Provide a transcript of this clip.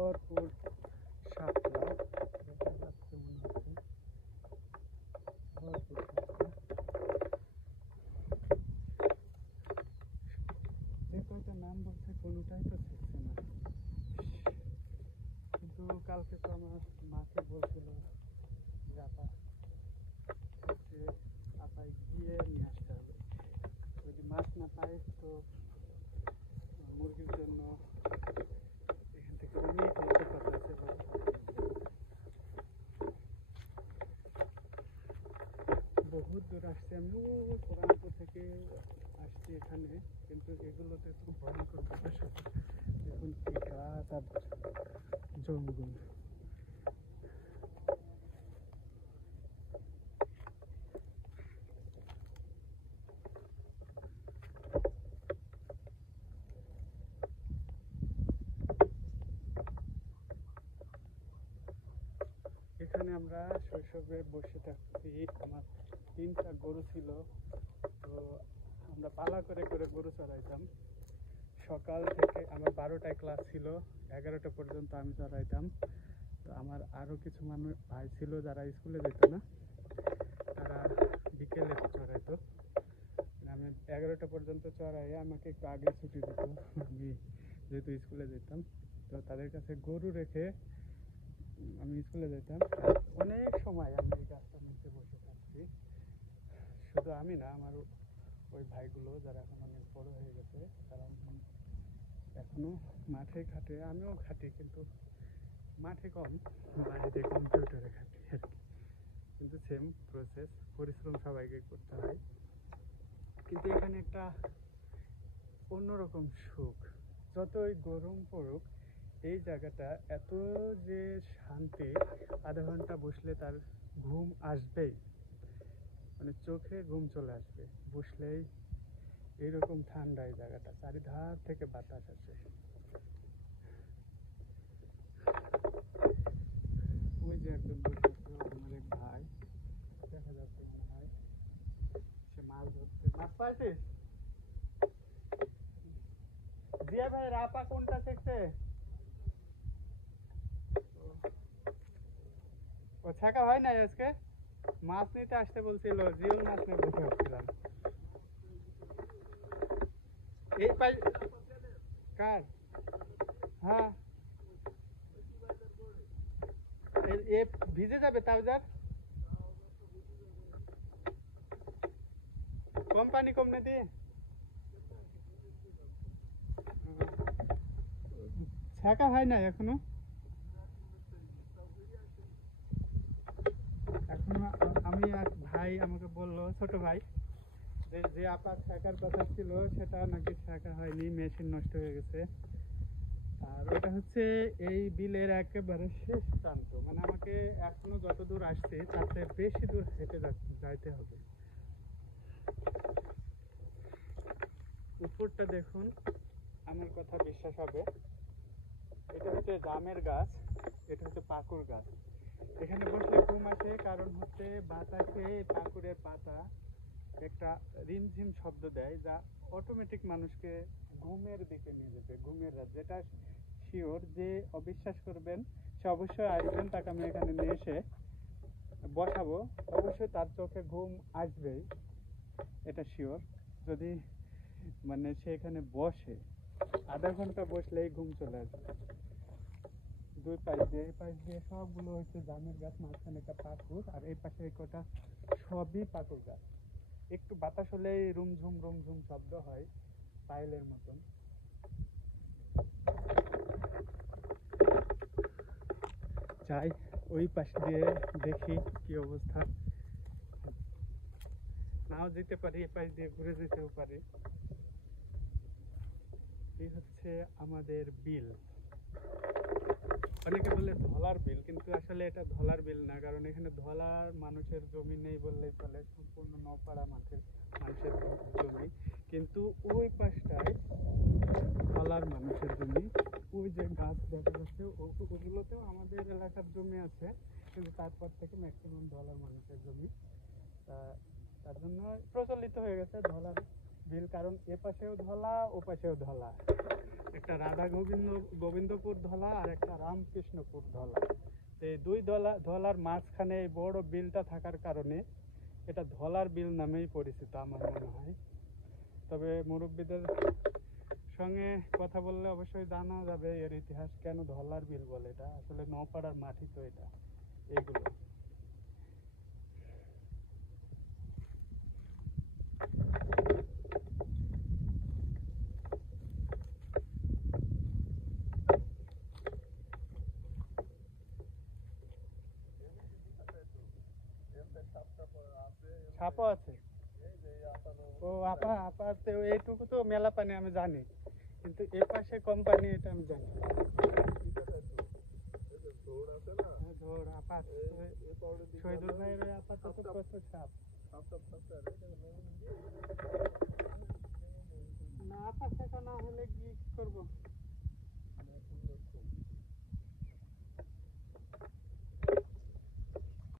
ভরপুর শাপলা দেখা যাচ্ছে মনে হচ্ছে ভরপুর শাপলা। যে কয়টা নাম বলছে কোনোটাই তো শিখছে না, কিন্তু কালকে তো আমার মাকে বলছিল যে আপা হচ্ছে আপায় গিয়ে নিয়ে আসতে হবে, যদি মাছ না পাই তো মুরগির জন্য এখান থেকে অনেক লতা পাতা আছে। বহুত দূর আসছি আমি, ও কোরআনপুর থেকে আসছি এখানে, কিন্তু এগুলোতে খুব ভয়ঙ্কর ব্যাপার সাথে দেখুন কি গাছ আর জঙ্গল। এখানে আমরা শৈশবে বসে থাকছি, আমার 3টা গরু ছিল, তো আমরা পালা করে করে গরু চড়াইতাম। সকাল থেকে আমার 12টায় ক্লাস ছিল, 11টা পর্যন্ত আমি চড়াইতাম। তো আমার আরও কিছু মানুষ ভাই ছিল যারা স্কুলে যেত না, তারা বিকেলে চড়াইতো। আমি 11টা পর্যন্ত চড়াই, আমাকে একটু আগে ছুটি দিত, আমি যেহেতু স্কুলে যেতাম। তো তাদের কাছে গরু রেখে আমি স্কুলে যেতাম। অনেক সময় আমি এই গাছটার নিচে বসে থাকছি, শুধু আমি না, আমার ওই ভাইগুলো যারা এখন অনেক বড় হয়ে গেছে, তারা এখনো মাঠে খাটে, আমিও খাটি, কিন্তু মাঠে কম, বাড়িতে কম্পিউটারে খাটি আর কি। কিন্তু সেম প্রসেস, পরিশ্রম সবাইকে করতে হয়। কিন্তু এখানে একটা অন্যরকম সুখ, যতই গরম পড়ুক এই জায়গাটা এত যে শান্তি, আধা ঘন্টা বসলে তার ঘুম আসবেই, মানে চোখে ঘুম চলে আসবে বসলেই। এইরকম ঠান্ডা এই জায়গাটা, চারিধার থেকে বাতাস আসে। ওই যে একজন বসে আছে, আমার এক ভাই, দেখা যাচ্ছে মনে হয় সে মাছ ধরছে। মাছ পাইছিস? জিয়া ভাই রাপা কোনটা শিখছে? ও ছাকা হয় না আজকে, মাছ নিতে আসতে বলছিল, জিওল মাছ নিয়ে বসে হচ্ছিলাম। এই পাই কার? হ্যাঁ, এ ভিজে যাবে তাবজার, কোম্পানি কমনে দিয়ে ছাকা হয় না এখনো। এখনো আমি এক ভাই আমাকে বললো, ছোট ভাই, যে আপনার ছাকার কথা ছিল সেটা নাকি ছাকা হয়নি, মেশিন নষ্ট হয়ে গেছে। আর ওটা হচ্ছে এই বিলের একেবারে শেষ প্রান্ত, মানে আমাকে এখনো যত দূর আসছে তার চেয়ে বেশি দূর হেঁটে যাইতে হবে। উপরটা দেখুন, আমার কথা বিশ্বাস হবে, এটা হচ্ছে জামের গাছ, এটা হচ্ছে পাকুর গাছ। এখানে বসলে ঘুম আসে, কারণ হচ্ছে বাতাসে পাকুড়ের পাতা একটা রিমঝিম শব্দ দেয়, যা অটোমেটিক মানুষকে ঘুমের দিকে নিয়ে যাবে, ঘুমের রাত, যেটা শিওর। যে অবিশ্বাস করবেন সে অবশ্যই আসবেন, তাকে আমি এখানে নিয়ে এসে বসাবো, অবশ্যই তার চোখে ঘুম আসবেই, এটা শিওর। যদি মানে সে এখানে বসে, আধা ঘন্টা বসলেই ঘুম চলে আসবে। দুই পাশ দিয়ে, এই পাশ দিয়ে সবগুলো হচ্ছে জামের গাছ, মাঝখানে একটা পাকুর, আর এই পাশে এই কটা সবই পাকুর গাছ। একটু বাতাস হলেই রুমঝুম রুমঝুম শব্দ হয়, পাইলের মতন। যাই ওই পাশ দিয়ে দেখি কি অবস্থা, নাও যেতে পারি, এই পাশ দিয়ে ঘুরে যেতেও পারি। এই হচ্ছে আমাদের বিল, অনেকে বলে ধলার বিল, কিন্তু আসলে এটা ধলার বিল না, কারণ এখানে ধলার মানুষের জমি নেই বললেই চলে, সম্পূর্ণ নপাড়া মাঠের মানুষের জমি। কিন্তু ওই পাশটায় ধলার মানুষের জমি, ওই যে গাছ দেখা যাচ্ছে ওগুলোতেও আমাদের এলাকার জমি আছে, কিন্তু তারপর থেকে ম্যাক্সিমাম ধলার মানুষের জমি। তার জন্য প্রচলিত হয়ে গেছে ধলার বিল, কারণ এ পাশেও ধলা ও পাশেও ধলা, একটা রাধা গোবিন্দপুর ধলা আর একটা রামকৃষ্ণপুর ধলা। তো এই দুই ধলার মাঝখানে এই বড় বিলটা থাকার কারণে এটা ধলার বিল নামেই পরিচিত আমার মনে হয়। তবে মুরব্বীদের সঙ্গে কথা বললে অবশ্যই জানা যাবে এর ইতিহাস, কেন ধলার বিল বলে। এটা আসলে নৌপাড়ার মাটি তো এটা, এইগুলো। সাপও আছে। ও আপা আপা তো এইটুকু তো মেলা পানি আমি জানি, কিন্তু এ পাশে কম পানি এটা আমি জানি না। হ্যাঁ, ধর আপা শহীদুল ভাইয়ের আপাতত কত সাপ না আপা, সেটা না হলে কি করবো।